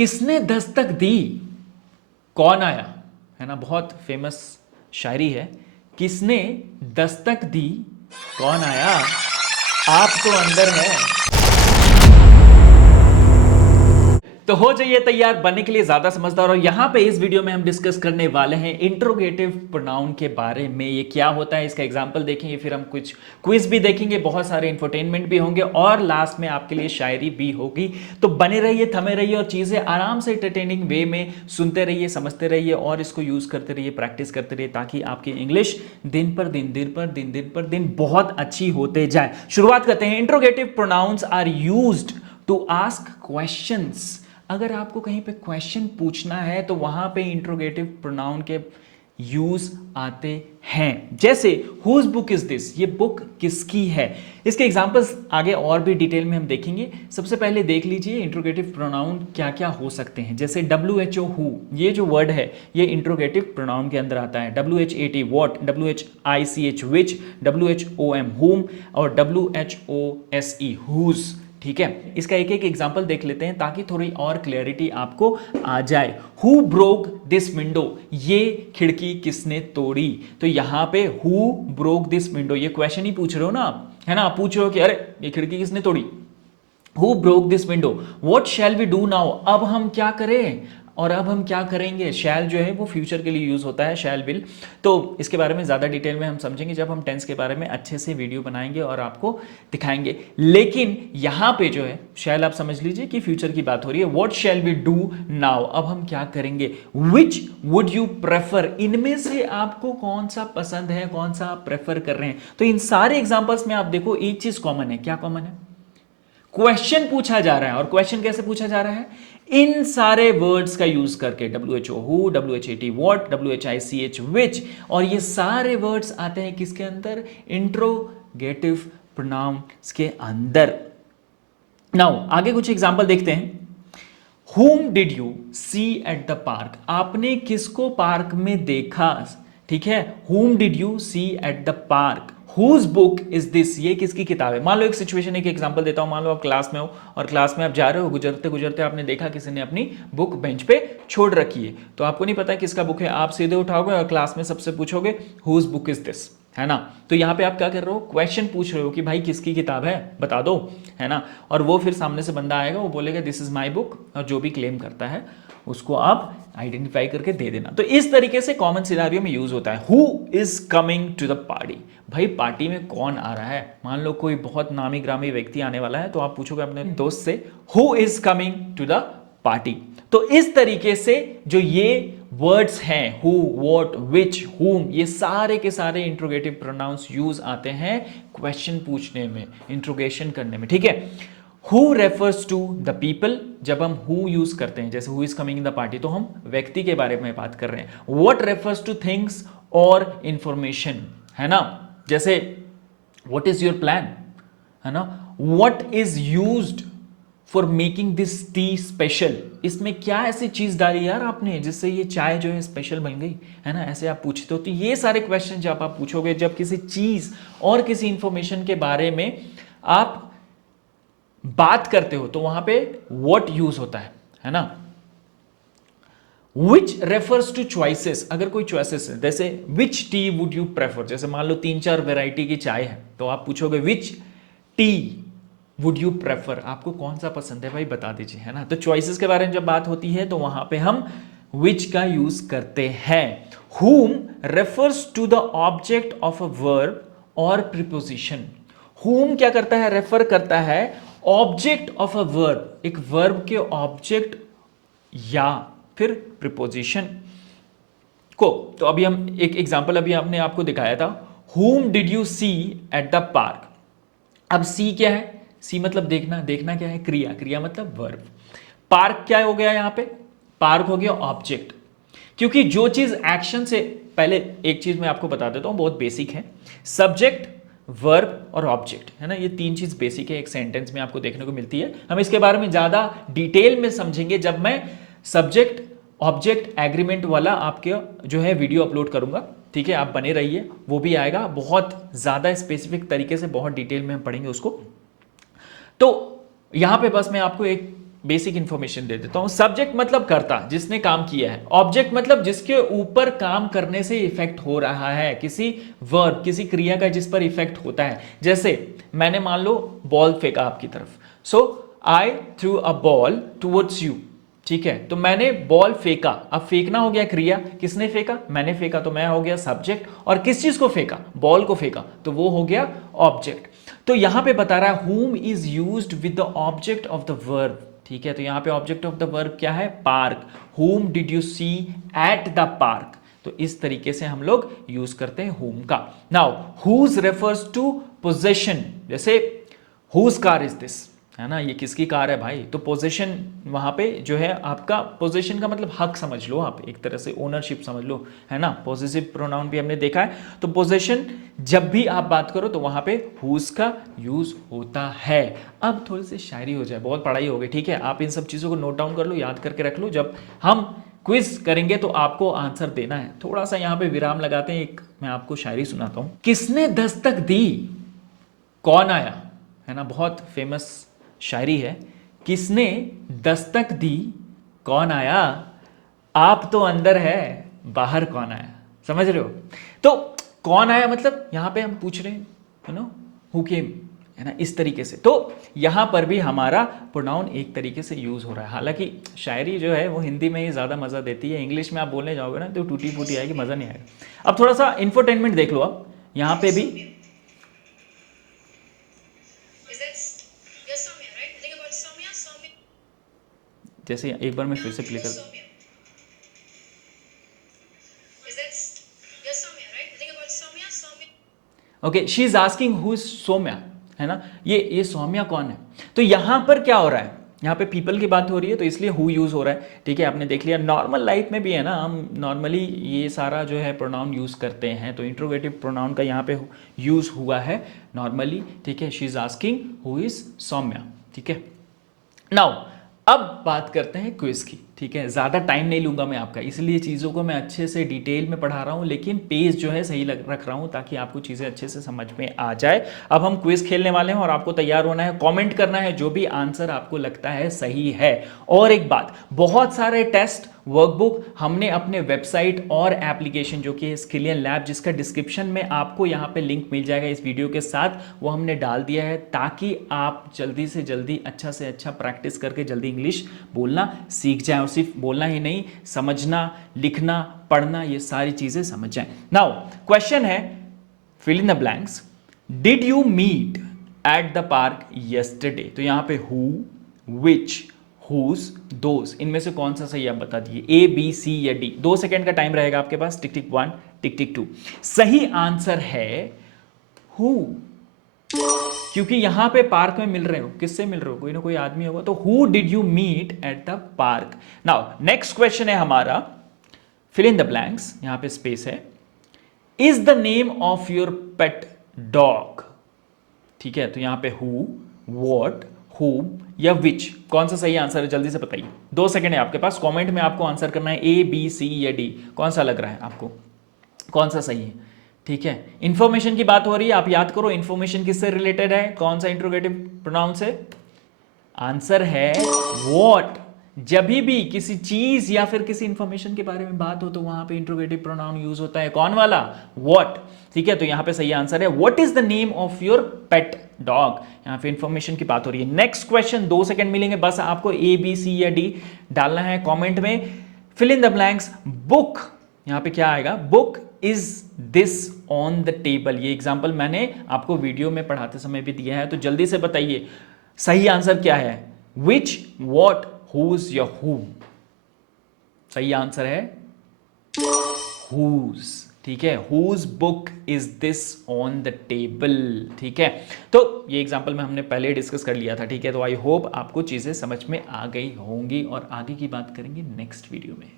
किसने दस्तक दी, कौन आया, है ना, बहुत फेमस शायरी है। किसने दस्तक दी, कौन आया, आप तो अंदर है। तो हो जाइए तैयार बनने के लिए ज्यादा समझदार। और यहां पे इस वीडियो में हम डिस्कस करने वाले हैं इंट्रोगेटिव प्रोनाउन के बारे में। ये क्या होता है, इसका एग्जांपल देखेंगे, फिर हम कुछ क्विज भी देखेंगे, बहुत सारे इंफोटेनमेंट भी होंगे और लास्ट में आपके लिए शायरी भी होगी। तो बने रहिए, थमे रहिए और चीजें आराम से एंटरटेनिंग वे में सुनते रहिए, समझते रहिए और इसको यूज करते रहिए, प्रैक्टिस करते रहिए, ताकि आपकी इंग्लिश दिन पर दिन बहुत अच्छी होते जाए। शुरुआत करते हैं। Interrogative pronouns are used to ask questions. अगर आपको कहीं पे क्वेश्चन पूछना है तो वहां पे इंट्रोगेटिव प्रोनाउन के यूज आते हैं। जैसे हुज बुक इज दिस, ये बुक किसकी है। इसके एग्जांपल्स आगे और भी डिटेल में हम देखेंगे। सबसे पहले देख लीजिए इंट्रोगेटिव प्रोनाउन क्या क्या हो सकते हैं। जैसे WHO हु, ये जो वर्ड है ये इंट्रोगेटिव प्रोनाउन के अंदर आता है। WHAT what, WHICH which, WHOM home और WHOSE हुज। ठीक है, इसका एक एक एग्जांपल देख लेते हैं ताकि थोड़ी और क्लैरिटी आपको आ जाए। हु ब्रोक दिस विंडो, ये खिड़की किसने तोड़ी। तो यहां पे हु ब्रोक दिस विंडो, ये क्वेश्चन ही पूछ रहे हो ना आप, है ना, पूछ रहे हो कि अरे ये खिड़की किसने तोड़ी। Who broke this window, what shall we do now, अब हम क्या करें और अब हम क्या करेंगे। शैल जो है वो फ्यूचर के लिए यूज होता है, शैल विल। तो इसके बारे में ज्यादा डिटेल में हम समझेंगे जब हम टेंस के बारे में अच्छे से वीडियो बनाएंगे और आपको दिखाएंगे। लेकिन यहां पे जो है शैल आप समझ लीजिए कि फ्यूचर की बात हो रही है। What shall we do now, अब हम क्या करेंगे। विच वुड यू प्रेफर, इनमें से आपको कौन सा पसंद है, कौन सा आप प्रेफर कर रहे हैं। तो इन सारे एग्जांपल्स में आप देखो एक चीज कॉमन है। क्या कॉमन है, क्वेश्चन पूछा जा रहा है। और क्वेश्चन कैसे पूछा जा रहा है, इन सारे वर्ड्स का यूज करके। WHO who, WHAT what, WHICH विच, और ये सारे वर्ड्स आते हैं किसके अंदर, इंट्रोगेटिव प्रोनाउंस के अंदर। नाउ आगे कुछ एग्जांपल देखते हैं। Whom did you see at the park, आपने किसको पार्क में देखा। ठीक है, Whom did you see at the park, Whose book is this, ये किसकी किताब है। मान लो एक सिचुएशन, एक एग्जांपल देता हूं। मान लो आप क्लास में हो और क्लास में आप जा रहे हो, गुजरते गुजरते आपने देखा किसी ने अपनी बुक बेंच पे छोड़ रखी है। तो आपको नहीं पता किसका बुक है, आप सीधे उठाओगे और क्लास में सबसे पूछोगे हुज बुक इज दिस, है ना। तो यहां पे आप क्या कर रहे हो, क्वेश्चन पूछ रहे हो कि भाई किसकी किताब है बता दो, है ना। और वो फिर सामने से बंदा आएगा, वो बोलेगा दिस इज माय बुक, और जो भी क्लेम करता है उसको आप आइडेंटिफाई करके दे देना। तो इस तरीके से कॉमन सिनेरियो में यूज होता है। Who is coming to the party, भाई पार्टी में कौन आ रहा है। मान लो कोई बहुत नामी ग्रामी व्यक्ति आने वाला है, तो आप पूछोगे अपने दोस्त से who is coming to the party. तो इस तरीके से जो ये वर्ड्स हैं हु, व्हाट, विच, हुम, ये सारे के सारे इंट्रोगेटिव प्रोनाउंस यूज आते हैं क्वेश्चन पूछने में, इंट्रोगेशन करने में। ठीक है, who refers to the people, जब हम हु यूज करते हैं, जैसे who is coming in the party, तो हम व्यक्ति के बारे में बात कर रहे हैं। व्हाट रेफर्स टू थिंग्स और इंफॉर्मेशन, है ना। जैसे व्हाट इज योर प्लान, है ना। What is used for making this T special, इसमें क्या ऐसी चीज डाली यार आपने जिससे ये चाय जो है स्पेशल बन गई, है ना। ऐसे आप पूछते हो। तो ये सारे क्वेश्चन जब आप पूछोगे, जब किसी चीज और किसी इंफॉर्मेशन के बारे में आप बात करते हो, तो वहां पे व्हाट यूज होता है ना। विच रेफर्स टू चॉइसेस, अगर कोई चॉइसेस है, जैसे विच टी वुड यू प्रेफर, जैसे मान लो 3-4 वेराइटी की चाय है, तो आप पूछोगे विच टी वुड यू प्रेफर, आपको कौन सा पसंद है भाई बता दीजिए, है ना। तो चॉइसेस के बारे में जब बात होती है तो वहां पे हम विच का यूज करते हैं। whom refers to the object of a verb और प्रीपोजिशन। whom क्या करता है, रेफर करता है ऑब्जेक्ट ऑफ अ वर्ब, एक वर्ब के ऑब्जेक्ट या फिर प्रीपोजिशन को। तो अभी हम एक एग्जांपल अभी हमने आपको दिखाया था, whom did you see at the park। अब सी क्या है, सी मतलब देखना, देखना क्या है, क्रिया, क्रिया मतलब वर्ब। पार्क क्या हो गया यहां पे, पार्क हो गया ऑब्जेक्ट। क्योंकि जो चीज एक्शन से पहले, एक चीज मैं आपको बता देता हूं बहुत बेसिक है, सब्जेक्ट, वर्ब और ऑब्जेक्ट, है ना। ये 3 चीज बेसिक है, एक सेंटेंस में आपको देखने को मिलती है। हम इसके बारे में ज्यादा डिटेल में समझेंगे जब मैं सब्जेक्ट ऑब्जेक्ट एग्रीमेंट वाला आपके जो है वीडियो अपलोड करूंगा। ठीक है, आप बने रहिए, वो भी आएगा, बहुत ज्यादा स्पेसिफिक तरीके से, बहुत डिटेल में हम पढ़ेंगे उसको। तो यहां पे बस मैं आपको एक बेसिक इंफॉर्मेशन दे देता हूं। सब्जेक्ट मतलब कर्ता, जिसने काम किया है। ऑब्जेक्ट मतलब जिसके ऊपर काम करने से इफेक्ट हो रहा है, किसी वर्ब, किसी क्रिया का जिस पर इफेक्ट होता है। जैसे मैंने मान लो बॉल फेंका आपकी तरफ, so I threw a ball towards you, ठीक है। तो मैंने बॉल फेंका, अब फेंकना हो गया क्रिया, किसने फेंका, मैंने फेंका, तो मैं हो गया सब्जेक्ट। और किस चीज को फेंका, बॉल को फेंका, तो वो हो गया ऑब्जेक्ट। तो यहां पे बता रहा है whom is used with the object of the verb, ठीक है। तो यहां पे ऑब्जेक्ट ऑफ द वर्ब क्या है, park. whom did you see at the park, तो इस तरीके से हम लोग यूज करते हैं whom का। Now whose refers to possession, जैसे whose car is this, है ना, ये किसकी कार है भाई, तो पोजीशन वहां पे जो है आपका, पोजीशन का मतलब हक समझ लो आप, एक तरह से ओनरशिप समझ लो, है ना। पॉसेसिव प्रोनाउन भी हमने देखा है। तो पोजीशन जब भी आप बात करो तो वहां पे हुज का यूज होता है। अब थोड़ी सी शायरी हो जाए, बहुत पढ़ाई हो गई, ठीक है। आप इन सब चीजों को नोट डाउन कर लो, याद करके रख लो, जब हम क्विज करेंगे तो आपको आंसर देना है। थोड़ा सा यहाँ पे विराम लगाते हैं, एक मैं आपको शायरी सुनाता हूं। किसने दस्तक दी, कौन आया, है ना, बहुत फेमस शायरी है। किसने दस्तक दी, कौन आया, आप तो अंदर है, बाहर कौन आया, समझ रहे हो। तो कौन आया मतलब यहां पे हम पूछ रहे हैं, यू नो, हु केम, है ना, इस तरीके से। तो यहां पर भी हमारा प्रोनाउन एक तरीके से यूज हो रहा है। हालांकि शायरी जो है वो हिंदी में ही ज्यादा मजा देती है, इंग्लिश में आप बोलने जाओगे ना तो टूटी फूटी आएगी, मजा नहीं आएगा। अब थोड़ा सा इंफोटेनमेंट देख लो, आप यहां पे भी जैसे एक बार मैं फिर से प्ले कर, okay, she is asking who is Saumya, है ना, ये सौम्या कौन है। तो यहां पर क्या हो रहा है, यहाँ पे पीपल की बात हो रही है तो इसलिए हु यूज हो रहा है, ठीक है। आपने देख लिया, नॉर्मल लाइफ में भी है ना, हम नॉर्मली ये सारा जो है प्रोनाउन यूज करते हैं। तो इंट्रोगेटिव प्रोनाउन का यहाँ पे यूज हुआ है नॉर्मली, ठीक है। She is asking who is Saumya, ठीक है। नाउ अब बात करते हैं क्विज की, ठीक है। ज़्यादा टाइम नहीं लूंगा मैं आपका, इसलिए चीज़ों को मैं अच्छे से डिटेल में पढ़ा रहा हूँ, लेकिन पेज जो है सही रख रहा हूँ ताकि आपको चीज़ें अच्छे से समझ में आ जाए। अब हम क्विज खेलने वाले हैं और आपको तैयार होना है, कमेंट करना है जो भी आंसर आपको लगता है सही है। और एक बात, बहुत सारे टेस्ट वर्कबुक हमने अपने वेबसाइट और एप्लीकेशन जो कि स्किलियन लैब, जिसका डिस्क्रिप्शन में आपको यहाँ पे लिंक मिल जाएगा इस वीडियो के साथ, वो हमने डाल दिया है ताकि आप जल्दी से जल्दी अच्छा से अच्छा प्रैक्टिस करके जल्दी इंग्लिश बोलना सीख जाएं। और सिर्फ बोलना ही नहीं, समझना, लिखना, पढ़ना, ये सारी चीजें समझ जाएं। नाउ क्वेश्चन है, fill in the blanks, did you meet at the park yesterday. तो यहाँ पे हु, विच, whose, those, इनमें से कौन सा सही आप बता दिए, ए, बी, सी या डी। 2 सेकंड का टाइम रहेगा आपके पास, टिक टिक 1, टिक टिक 2। सही आंसर है हु, क्योंकि यहां पे पार्क में मिल रहे हो, किससे मिल रहे हो, कोई ना कोई आदमी होगा। तो who did you meet at the park. Now next question है हमारा, फिल इन द ब्लैंक्स, यहां पे स्पेस है, is the name of your pet dog, ठीक है। तो यहां पे हु, वॉट, whom या which, कौन सा सही आंसर है, जल्दी से बताइए। 2 सेकंड है आपके पास, कमेंट में आपको आंसर करना है, ए, बी, सी या डी, कौन सा लग रहा है आपको, कौन सा सही है, ठीक है। इंफॉर्मेशन की बात हो रही है, आप याद करो इंफॉर्मेशन किससे रिलेटेड है, कौन सा इंट्रोगेटिव प्रोनाउन से, आंसर है व्हाट। जब भी किसी चीज या फिर किसी इंफॉर्मेशन के बारे में बात हो तो वहां पे इंट्रोगेटिव प्रोनाउन यूज होता है, कौन वाला, व्हाट, ठीक है। तो यहां पे सही आंसर है what is the name of your pet dog, यहां पे इंफॉर्मेशन की बात हो रही है। नेक्स्ट क्वेश्चन, 2 सेकंड मिलेंगे बस आपको, ए, बी, सी या डी डालना है कमेंट में। Fill in the blanks, book, यहां पे क्या आएगा, book is this on the table. ये एग्जांपल मैंने आपको वीडियो में पढ़ाते समय भी दिया है, तो जल्दी से बताइए सही आंसर क्या है, विच, वॉट, हुज या whom। सही आंसर है whose, ठीक है। whose book is this on the table, ठीक है। तो ये एग्जांपल में हमने पहले डिस्कस कर लिया था, ठीक है। तो आई होप आपको चीजें समझ में आ गई होंगी और आगे की बात करेंगे नेक्स्ट वीडियो में।